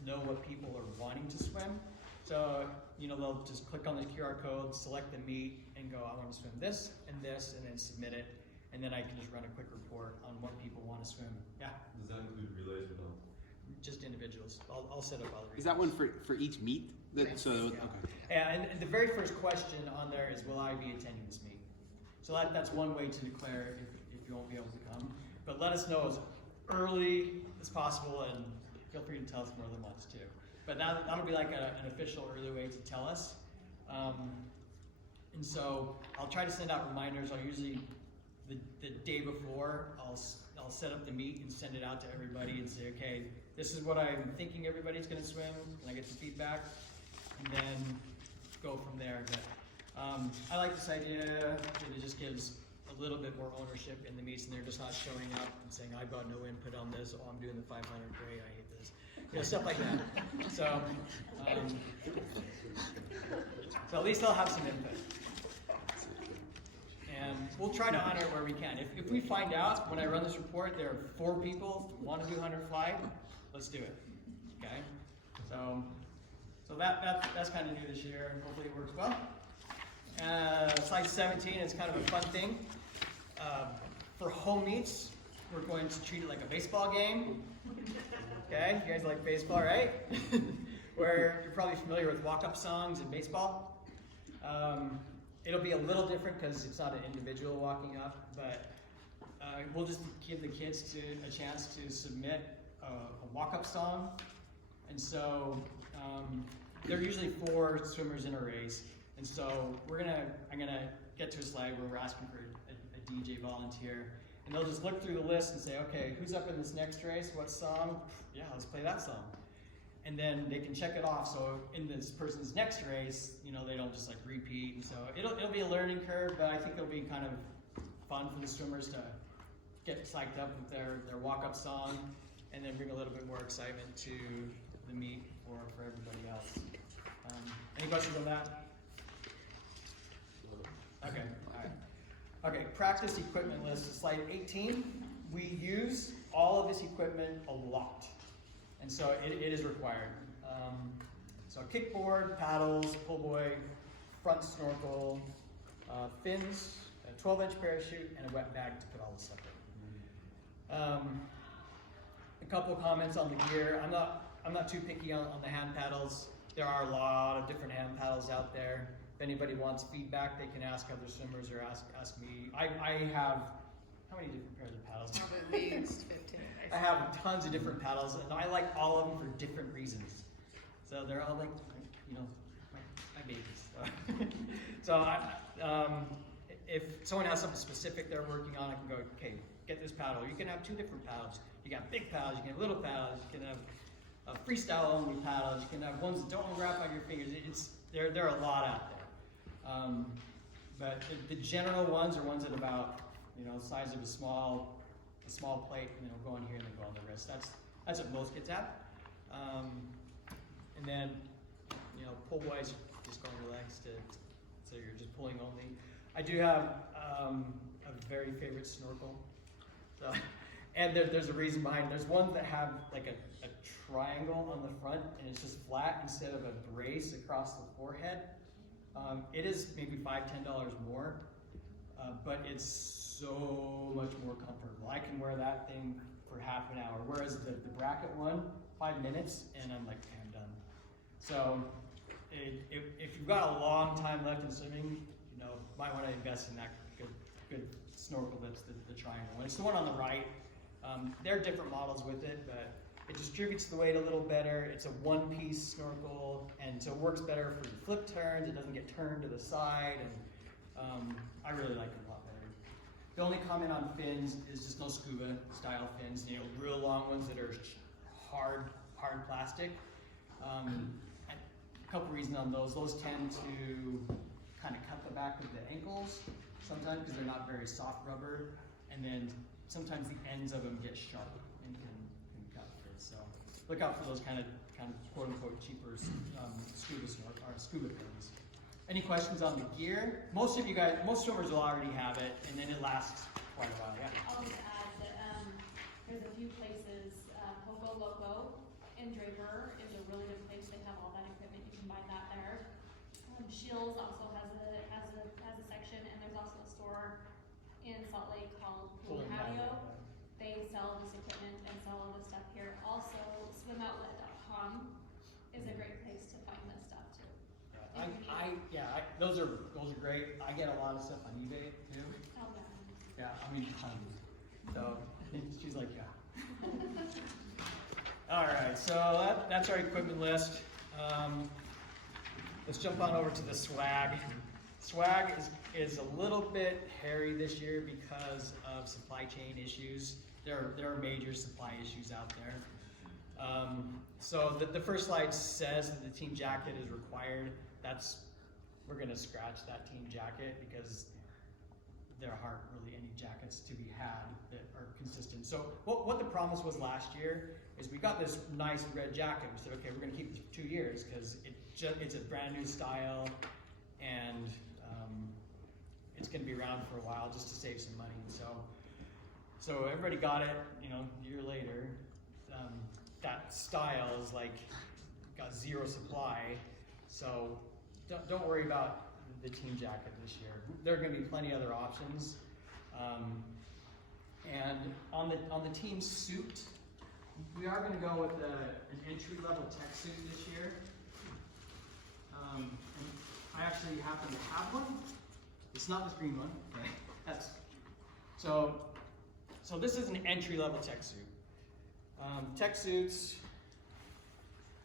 know what people are wanting to swim. So, they'll just click on the QR code, select the meet, and go, I want to swim this, and then submit it. And then I can just run a quick report on what people want to swim. Yeah, Does that include relays or no? just individuals. I'll set up all the Is that reasons. one for each meet? Yes. So Yeah. okay. Yeah, and the very first question on there is, will I be attending this meet? So that's one way to declare if you won't be able to come. But let us know as early as possible, and feel free to tell us more than once too. But that'll be like an official early way to tell us. And so I'll try to send out reminders. I'll usually, the day before, I'll set up the meet and send it out to everybody and say, okay, this is what I'm thinking everybody's gonna swim. Can I get some feedback? And then go from there. But I like this idea that it just gives a little bit more ownership in the meets, and they're just not showing up and saying, I've got no input on this. Oh, I'm doing the 500 gray. I hate this. Stuff like that. So at least they'll have some input. And we'll try to honor it where we can. If we find out when I run this report there are 4 people who want to do 100 fly, let's do it. Okay? So that's kind of new this year, and hopefully it works well. Slide 17 is kind of a fun thing. For home meets, we're going to treat it like a baseball game. Okay, you guys like baseball, right? Where you're probably familiar with walk-up songs in baseball. It'll be a little different because it's not an individual walking up, but we'll just give the kids a chance to submit a walk-up song. And so there are usually 4 swimmers in a race. And so I'm gonna get to a slide where we're asking for a DJ volunteer. And they'll just look through the list and say, okay, who's up in this next race? What song? Yeah, let's play that song. And then they can check it off. So in this person's next race, they don't just like repeat. And so it'll be a learning curve, but I think it'll be kind of fun for the swimmers to get psyched up with their walk-up song, and then bring a little bit more excitement to the meet for everybody else. Any questions on that? Okay, all right. Okay, practice equipment list, slide 18. We use all of this equipment a lot, and so it is required. So kickboard, paddles, pull buoy, front snorkel, fins, a 12-inch parachute, and a wet bag to put all this stuff in. A couple of comments on the gear. I'm not too picky on the hand paddles. There are a lot of different hand paddles out there. If anybody wants feedback, they can ask other swimmers or ask me. I have, how many different pairs of paddles? Probably at least 15. I have tons of different paddles, and I like all of them for different reasons. So they're all like my babies. So if someone has something specific they're working on, I can go, okay, get this paddle. You can have 2 different paddles. You got big paddles, you can have little paddles, you can have freestyle only paddles, you can have ones that don't wrap on your fingers. There are a lot out there. But the general ones are ones that are about size of a small plate, go on here and then go on the wrist. That's what most kids have. And then pull buoys just go on your legs so you're just pulling only. I do have a very favorite snorkel. So, and there's a reason behind it. There's ones that have like a triangle on the front and it's just flat instead of a brace across the forehead. It is maybe $5–10 more, but it's so much more comfortable. I can wear that thing for half an hour, whereas the bracket one, 5 minutes, and I'm like, okay, I'm done. So if you've got a long time left in swimming, might want to invest in that good snorkel that's the triangle one. It's the one on the right. There are different models with it, but it distributes the weight a little better. It's a one-piece snorkel, and so it works better for your flip turns. It doesn't get turned to the side, and I really like it a lot better. The only comment on fins is just no scuba style fins. Real long ones that are hard plastic. A couple reasons on those. Those tend to kind of cut the back of the ankles sometimes because they're not very soft rubber, and then sometimes the ends of them get sharp and can cut fish. So look out for those kind of quote unquote cheaper scuba fins. Any questions on the gear? Most swimmers will already have it, and then it lasts quite a while. Yeah. I'll just add that there's a few places, Poco Loco in Draper is a really good place. They have all that equipment. You can buy that there. Shields also has a section, and there's also a store in Salt Lake called Pool and Patio. They sell this equipment and sell all this stuff here. Also, swimoutlet.com is a great place to find this stuff too. Those are great. I get a lot of stuff on eBay too. Oh, yeah. I mean, so she's like, yeah. All right, so that's our equipment list. Let's jump on over to the swag. Swag is a little bit hairy this year because of supply chain issues. There are major supply issues out there. So the first slide says that the team jacket is required. We're gonna scratch that team jacket because there aren't really any jackets to be had that are consistent. So what the promise was last year is we got this nice red jacket. We said, okay, we're gonna keep this for 2 years because it's a brand new style, and it's gonna be around for a while just to save some money. So everybody got it, you know, a year later. That style is like, got zero supply. So don't worry about the team jacket this year. There are gonna be plenty other options. And on the team suit, we are gonna go with an entry-level tech suit this year. And I actually happen to have one. It's not this green one, right? So this is an entry-level tech suit. Tech suits.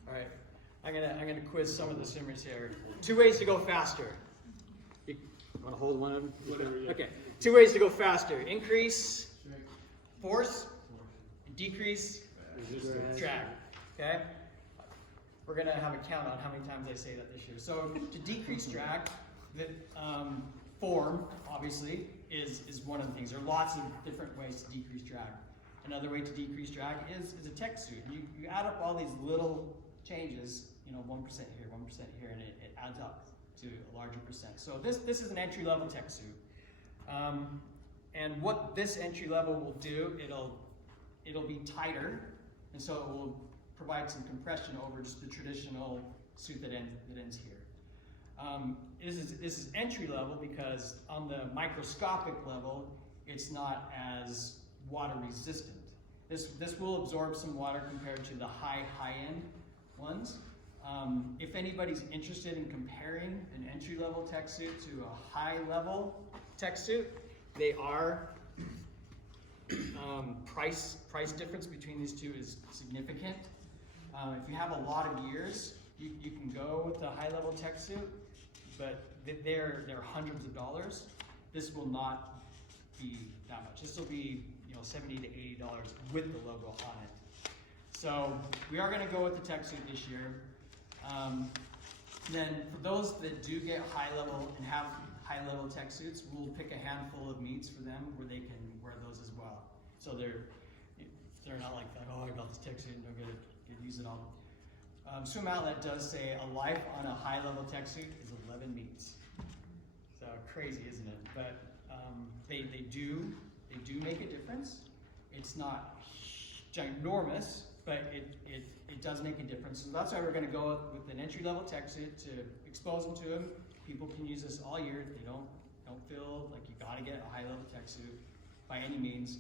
All right, I'm gonna quiz some of the swimmers here. 2 ways to go faster. You want to hold one of them? Whatever, yeah. Okay. 2 ways to go faster: increase force, and decrease drag. Okay. We're gonna have a count on how many times I say that this year. So to decrease drag, the form obviously is one of the things. There are lots of different ways to decrease drag. Another way to decrease drag is a tech suit. You add up all these little changes, you know, 1% here, 1% here, and it adds up to a larger percent. So this is an entry-level tech suit. And what this entry level will do, it'll be tighter, and so it will provide some compression over just the traditional suit that ends here. This is entry level because on the microscopic level, it's not as water resistant. This will absorb some water compared to the high-end ones. If anybody's interested in comparing an entry-level tech suit to a high-level tech suit, they are price difference between these two is significant. If you have a lot of years, you can go with the high-level tech suit, but they're hundreds of dollars. This will not be that much. This will be $70 to $80 with the logo on it. So we are going to go with the tech suit this year. Then for those that do get high-level and have high-level tech suits, we'll pick a handful of meets for them where they can wear those as well. So they're not like that. Oh, I got this tech suit and don't get to use it all. Swim Outlet does say a life on a high-level tech suit is 11 meets. So crazy, isn't it? But they do make a difference. It's not ginormous, but it does make a difference. So that's why we're going to go with an entry-level tech suit to expose them to them. People can use this all year. They don't feel like you got to get a high-level tech suit by any means.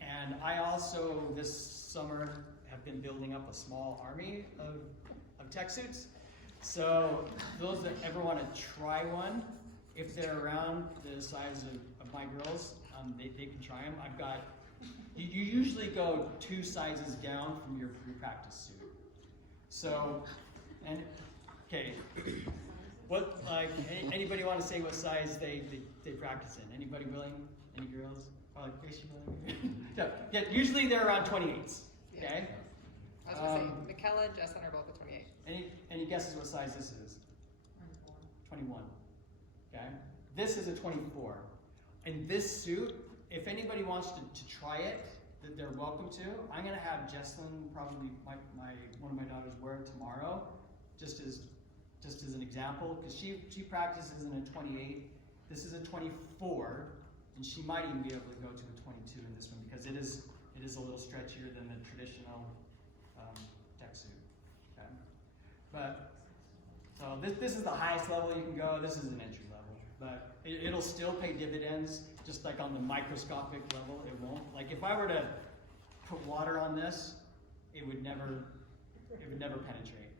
And I also this summer have been building up a small army of tech suits. So those that ever want to try one, if they're around the size of my girls, they can try them. I've got, you usually go 2 sizes down from your pre-practice suit. So, and, okay, what, like, anybody want to say what size they practice in? Anybody willing? Any girls? Oh, like, Grace, you willing? So, yeah, usually they're around 28s, okay? I was gonna say, Michaela and Jess are both at 28. Any guesses what size this is? 21. Okay. This is a 24. And this suit, if anybody wants to try it, that they're welcome to. I'm gonna have Jesslyn, probably one of my daughters, wear it tomorrow, just as an example, because she practices in a 28. This is a 24, and she might even be able to go to a 22 in this one because it is a little stretchier than the traditional tech suit. Okay. But so this is the highest level you can go. This is an entry level, but it'll still pay dividends. Just like on the microscopic level, it won't. Like if I were to put water on this, it would never penetrate.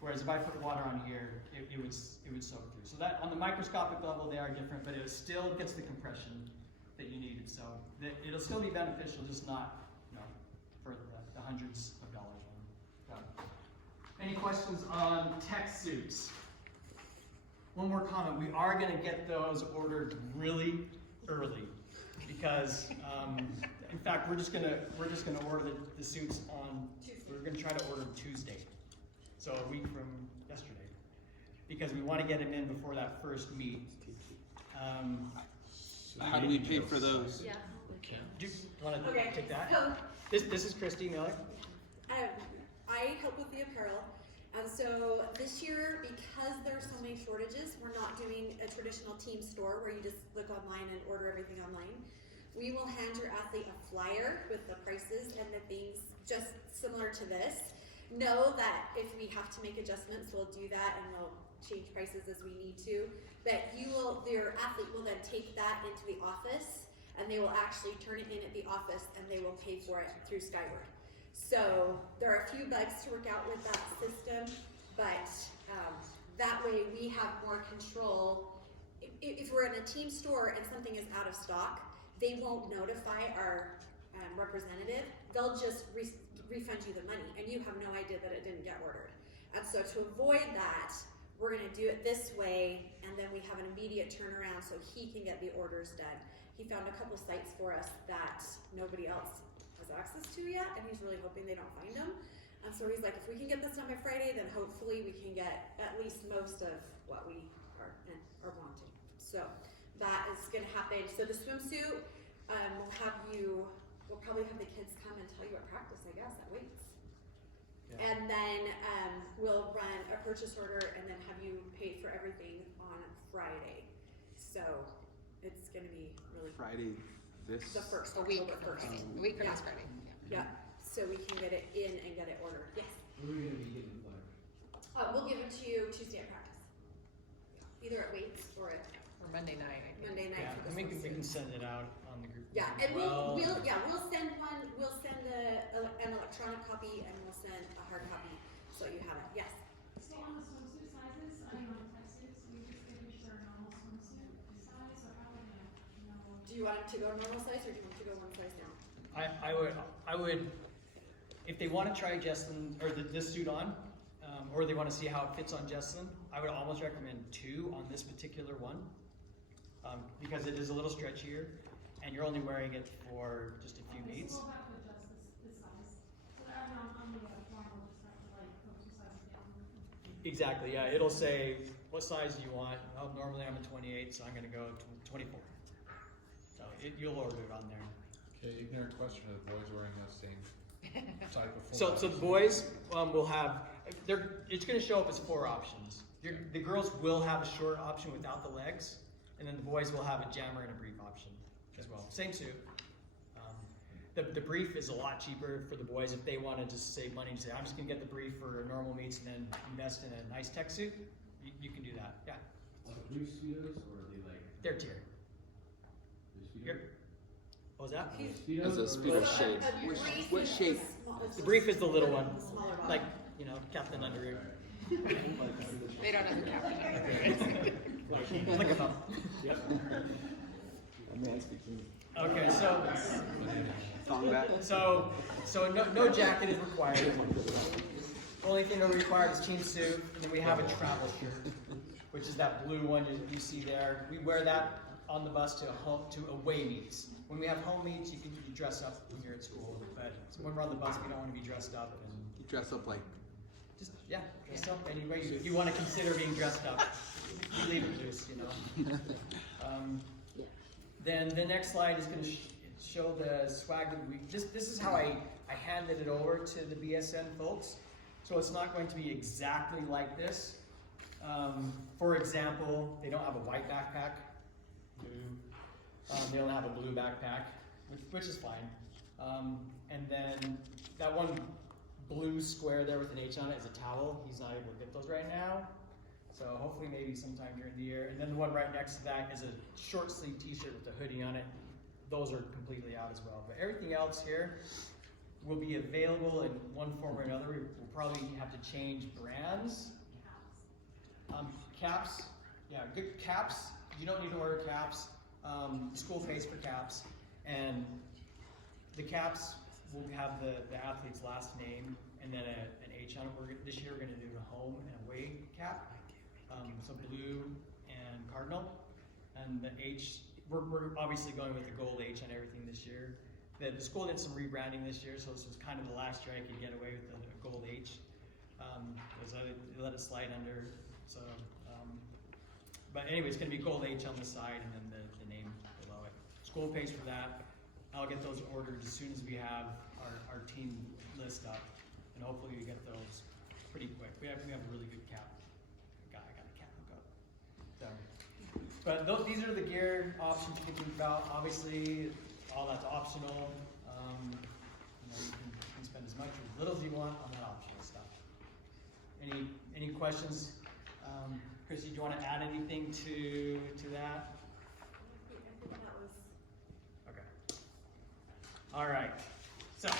Whereas if I put water on here, it would soak through. So that on the microscopic level, they are different, but it still gets the compression that you needed. So it'll still be beneficial, just not for the hundreds of dollars. Any questions on tech suits? One more comment. We are going to get those ordered really early because, in fact, we're just gonna order the suits on. We're going to try to order them Tuesday, so a week from yesterday, because we want to get them in before that first meet. How do we pay for those? Yeah. Do you want to Okay, take that? so This is Christy Miller. I help with the apparel, and so this year, because there's so many shortages, we're not not doing a traditional team store where you just look online and order everything online. We will hand your athlete a flyer with the prices and the things just similar to this. Know that if we have to make adjustments, we'll do that and we'll change prices as we need to. But your athlete will then take that into the office and they will actually turn it in at the office and they will pay for it through Skyward. So there are a few bugs to work out with that system, but that way we have more control. If we're in a team store and something is out of stock, they won't notify our representative. They'll just refund you the money and you have no idea that it didn't get ordered. And so to avoid that, we're gonna do it this way and then we have an immediate turnaround so he can get the orders done. He found a couple sites for us that nobody else has access to yet and he's really hoping they don't find them. And so he's like, if we can get this done by Friday, then hopefully we can get at least most of what we are wanting. So that is gonna happen. So the swimsuit, we'll probably have the kids come and tell you at practice, I guess, at weights. Yeah. And then we'll run a purchase order and then have you paid for everything on Friday. So it's gonna be really Friday this? The first, A week October from 1st. Friday. A week from Yeah. this Friday. Yeah, so we can get it in and get it ordered. Yes. When are we gonna be getting the flyer? We'll give it to you Tuesday at practice. Either at weights or at Or Monday night. I think. Monday night Yeah, for the and we can swimsuit. send it out on the group. Yeah, as and well. we'll send an electronic copy and we'll send a hard copy so you have it. Yes. So on the swimsuit sizes, I mean on tech suits, we just give each their normal swimsuit size, or how would I know? Do you want them to go normal size or do you want to go one size down? I would, if they want to try Jesslyn or this suit on, or they want to see how it fits on Jesslyn, I would almost recommend 2 on this particular one, because it is a little stretchier, and you're only wearing it for just a few meets. So we'll have to adjust this size. So on the form, we'll just have to like go 2 sizes down. Exactly, yeah. It'll say, what size do you want? Well, normally I'm a 28, so I'm going to go 24. So you'll order it on there. Okay, ignorant question, are the boys wearing the same type of So form? the boys will have, it's going to show up as 4 options. The girls will have a short option without the legs, and then the boys will have a jammer and a brief option as well. Same suit. The brief is a lot cheaper for the boys if they want to just save money and say, I'm just going to get the brief for normal meets and then invest in a nice tech suit. You can do that, yeah. Are the blue speedos or are they like? They're tiered. The Yep. What was that? Speedos? As a or speedo like- shape. What shape? The brief is the little one, The smaller one. like, Captain Underoos. They don't have the captain. Look at them. Okay, Thong back? so no jacket is required. Only thing that required is team suit, and then we have a travel shirt, which is that blue one you see there. We wear that on the bus to away meets. When we have home meets, you can dress up when you're at school, but when we're on the bus, we don't want to be dressed up and You dress up like, just dress up any way you want to consider being dressed up. You leave it loose, Then the next slide is going to show the swag that we. This is how I handed it over to the BSN folks. So it's not going to be exactly like this. For example, they don't have a white backpack. They don't have a blue backpack, which is fine. And then that one blue square there with an H on it is a towel. He's not able to get those right now. So hopefully maybe sometime during the year. And then the one right next to that is a short sleeve t-shirt with a hoodie on it. Those are completely out as well. But everything else here will be available in one form or another. We'll probably have to change brands. Caps, yeah, good caps. You don't need to order caps. School pays for caps. And the caps will have the athlete's last name and then an H on it. This year we're going to do a home and away cap. So blue and cardinal. And the H, we're obviously going with the gold H on everything this year. The school did some rebranding this year, so this was kind of the last year I could get away with the gold H. Because I let it slide under. So, but anyway, it's going to be gold H on the side and then the name below it. School pays for that. I'll get those ordered as soon as we have our team list up, and hopefully we get those pretty quick. We have a really good cap guy. I got a cap hookup. So but these are the gear options you can think about. Obviously, all that's optional. You can spend as much or as little as you want on that optional stuff. Any questions? Chrissy, do you want to add anything to that? I think that was. Okay. All right. So,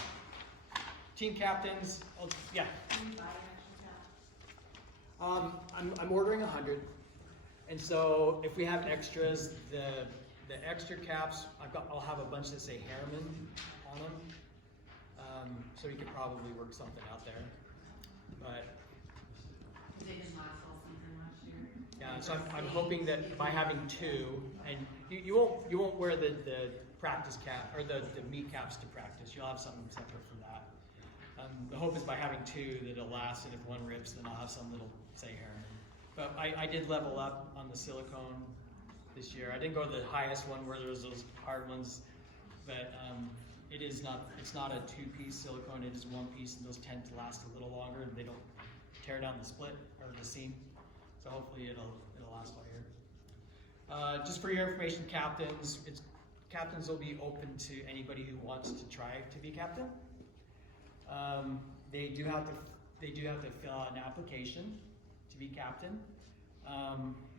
team captains. Oh, yeah. Can you buy an extra cap? I'm ordering 100, and so if we have extras, the extra caps I'll have a bunch that say Herriman on them. So you could probably work something out there, but. They did last all season last year. Yeah, so I'm hoping that by having 2, and you won't wear the practice cap or the meat caps to practice. You'll have something separate for that. The hope is by having 2 that it'll last, and if one rips, then I'll have some that'll say Herriman. But I did level up on the silicone this year. I didn't go to the highest one where there's those hard ones, but it's not a 2-piece silicone. It is 1 piece, and those tend to last a little longer, and they don't tear down the split or the seam. So hopefully it'll last all year. Just for your information, captains will be open to anybody who wants to try to be captain. They do have to fill out an application to be captain.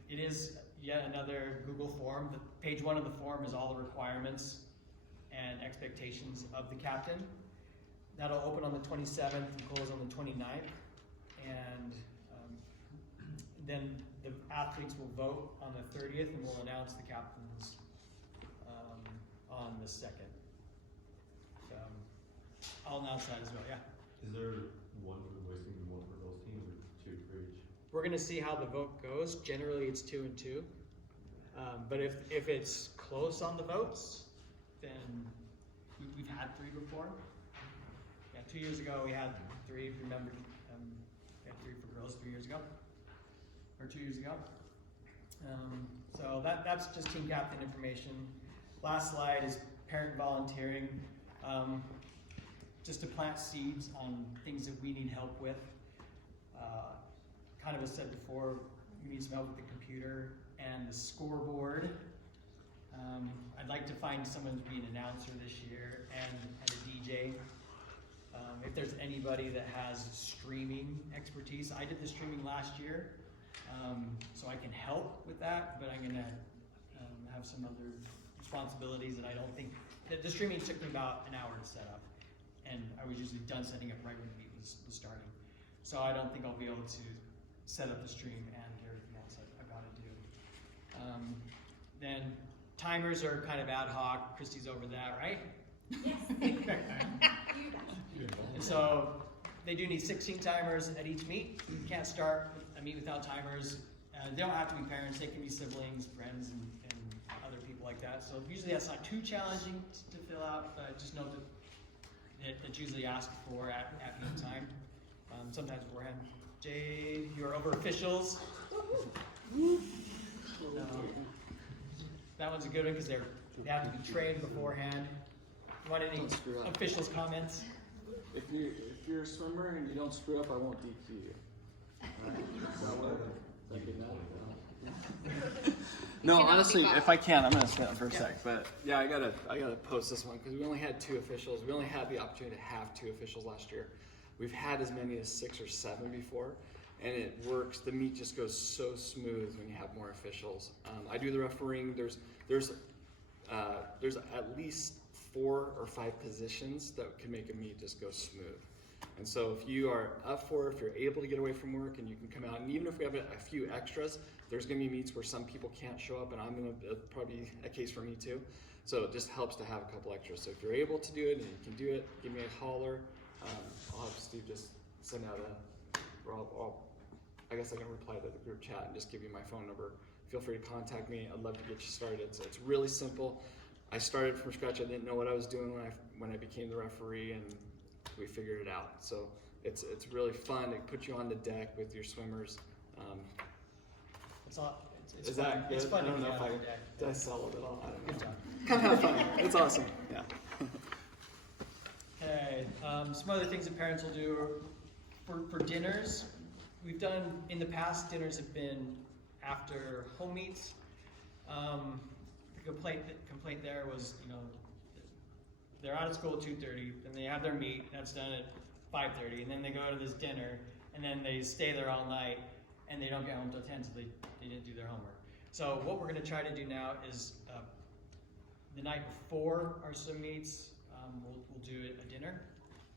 It is yet another Google form. Page 1 of the form is all the requirements and expectations of the captain. That'll open on the 27th and close on the 29th. And then the athletes will vote on the 30th, and we'll announce the captains on the 2nd. So I'll announce that as well, yeah. Is there one for the boys team and one for girls team, or 2 for each? We're gonna see how the vote goes. Generally, it's 2 and 2. But if it's close on the votes, then we've had 3 before. Yeah, 2 years ago we had 3. If you remember, we had 3 for girls 3 years ago, or 2 years ago. So that's just team captain information. Last slide is parent volunteering. Just to plant seeds on things that we need help with. Kind of as said before, we need some help with the computer and the scoreboard. I'd like to find someone to be an announcer this year and a DJ. If there's anybody that has streaming expertise, I did the streaming last year, so I can help with that, but I'm gonna have some other responsibilities that I don't think, the streaming took me about an hour to set up, and I was usually done setting up right when the meet was starting. So I don't think I'll be able to set up the stream and everything else I've got to do. Then timers are kind of ad hoc. Christy's over that, right? Yes. And so they do need 16 timers at each meet. You can't start a meet without timers. They don't have to be parents. They can be siblings, friends, and other people like that. So usually that's not too challenging to fill out. Just note that it's usually asked for at meet time. Sometimes beforehand. Jade, you are over officials. That one's a good one because they have to be trained beforehand. Want any officials' comments? If you're a swimmer and you don't screw up, I won't DQ you. That'd be mad. No, honestly, if I can, I'm gonna stay on for a sec. But yeah, I gotta post this one because we only had 2 officials. We only had the opportunity to have 2 officials last year. We've had as many as 6 or 7 before, and it works. The meet just goes so smooth when you have more officials. I do the refereeing. There's at least 4 or 5 positions that can make a meet just go smooth. And so if you are up for it, if you're able to get away from work and you can come out, and even if we have a few extras, there's gonna be meets where some people can't show up, and probably be a case for me too. So it just helps to have a couple extras. So if you're able to do it and you can do it, give me a holler. I'll have Steve just send out I guess I can reply to the group chat and just give you my phone number. Feel free to contact me. I'd love to get you started. It's really simple. I started from scratch. I didn't know what I was doing when I became the referee, and we figured it out. So it's really fun. It puts you on the deck with your swimmers. It's Is fun. that good? It's fun. I don't know if Did I sell it at all. I don't know. Good job. Come have fun. It's awesome. Yeah. Okay, some other things that parents will do for dinners. We've done, in the past, dinners have been after home meets. The complaint there was, you know, they're out of school at 2:30, then they have their meet, that's done at 5:30, and then they go to this dinner, and then they stay there all night, and they don't get home till 10, so they didn't do their homework. So what we're gonna try to do now is, the night before our swim meets, we'll do a dinner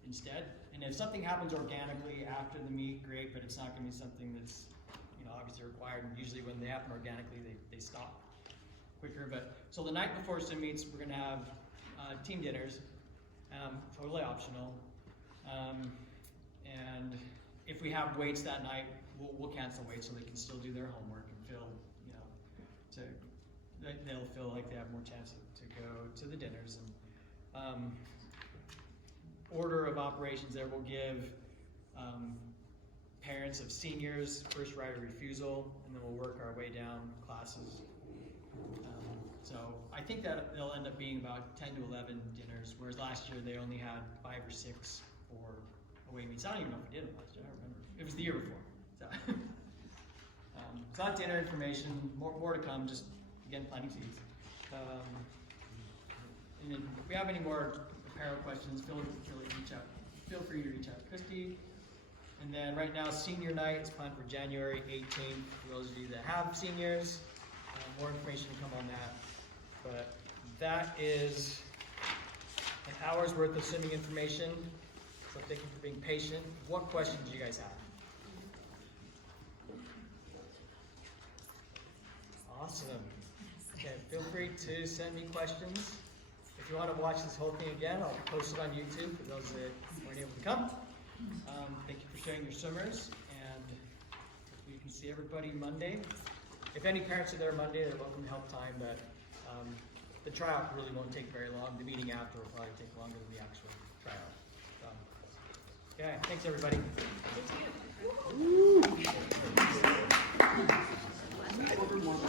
instead. And if something happens organically after the meet, great, but it's not gonna be something that's, you know, obviously required. And usually when they happen organically, they stop quicker. But so the night before swim meets, we're gonna have team dinners, totally optional. And if we have weights that night, we'll cancel weights so they can still do their homework and feel, you know, they'll feel like they have more chance to go to the dinners. And order of operations there, we'll give parents of seniors first right of refusal, and then we'll work our way down classes. So I think that they'll end up being about 10 to 11 dinners, whereas last year they only had 5 or 6 for away meets. I don't even know if we did it last year, I don't remember. It was the year before. So it's not dinner information, more to come, just again, planting seeds. And then if we have any more apparel questions, feel free to reach out to Christy. And then right now, senior night is planned for January 18th. For those of you that have seniors, more information to come on that. But that is an hour's worth of swimming information. So thank you for being patient. What questions do you guys have? Awesome. Okay, feel free to send me questions. If you want to watch this whole thing again, I'll post it on YouTube for those that weren't able to come. Thank you for showing your swimmers, and you can see everybody Monday. If any parents are there Monday, they're welcome to help time, but the tryout really won't take very long. The meeting after will probably take longer than the actual tryout. Okay, thanks everybody. Over more.